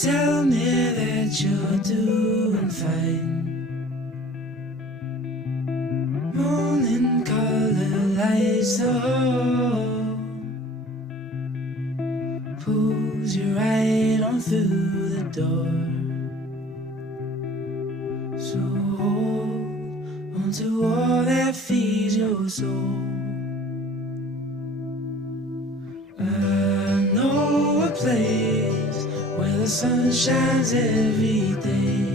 tell me that you're doing fine. Morning color lights the hall, pulls you right on through the door. So hold on to all that feeds your soul. I know a place where the sun shines every day.